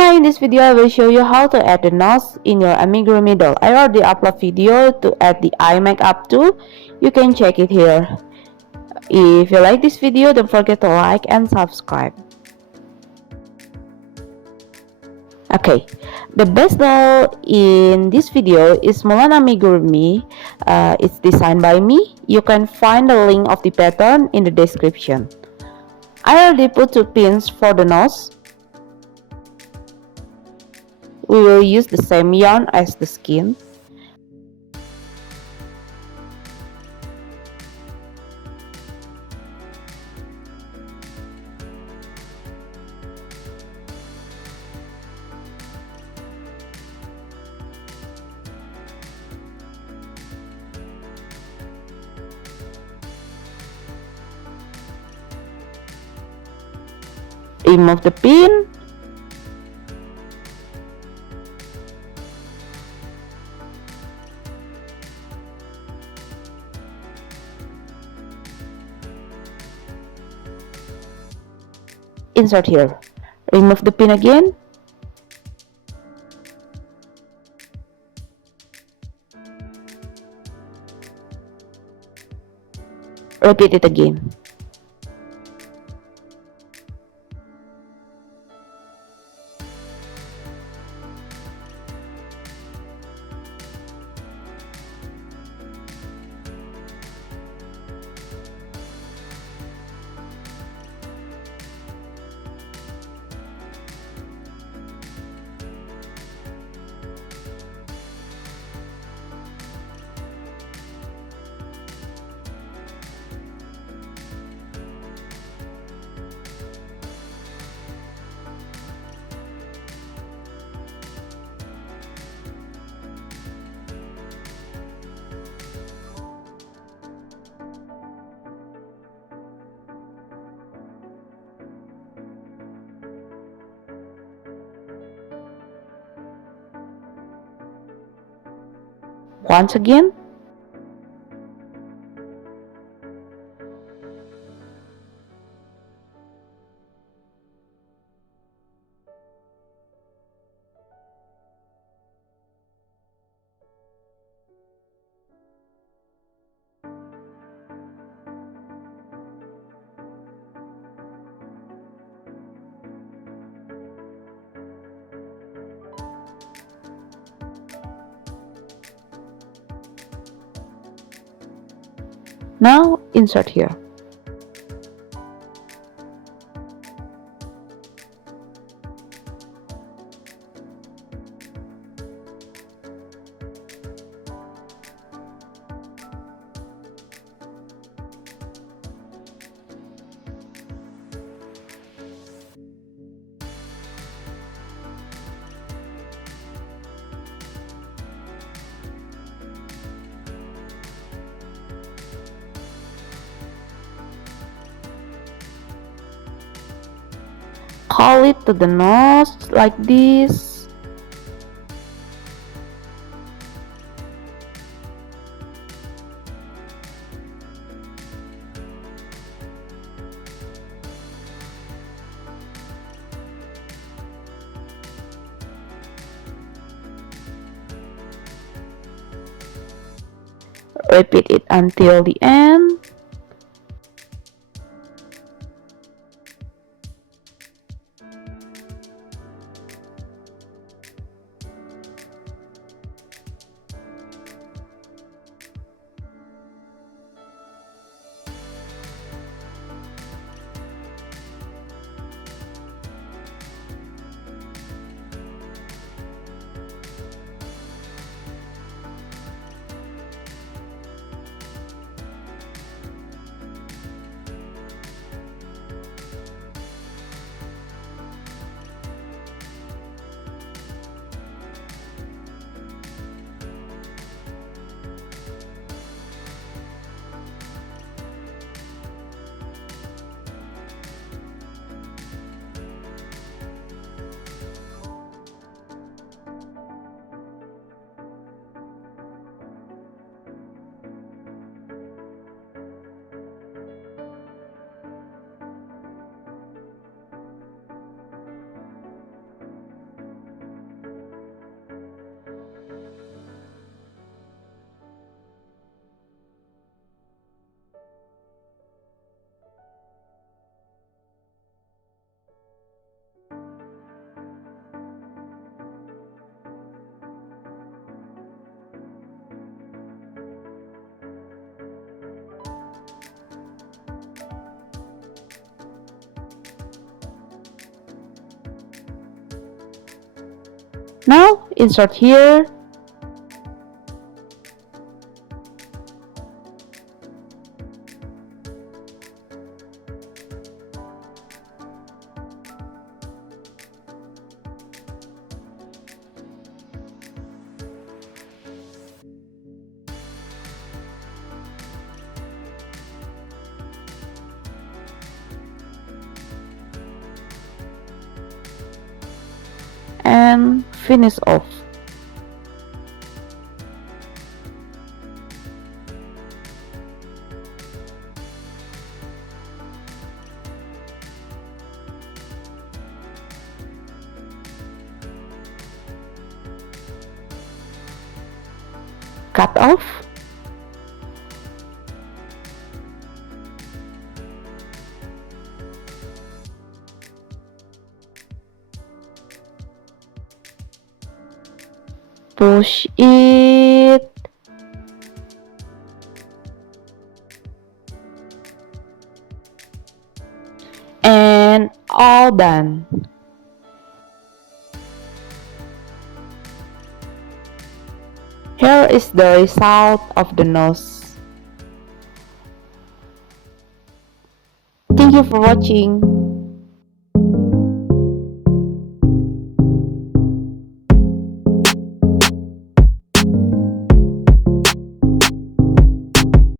Hi, in this video I will show you how to add the nose in your Amigurumi doll. I already upload video to add the eye makeup too. You can check it here. If you like this video, don't forget to like and subscribe. Okay, the best doll in this video is Mulan Amigurumi. It's designed by me. You can find the link of the pattern in the description. I already put 2 pins for the nose. We will use the same yarn as the skin. Remove the pin. Insert here. Remove the pin again. Repeat it again. Once again. Now insert here. Call it to the nose like this. Repeat it until the end. Now insert here. And finish off. Cut off. Push it. And all done. Here is the result of the nose. Thank you for watching.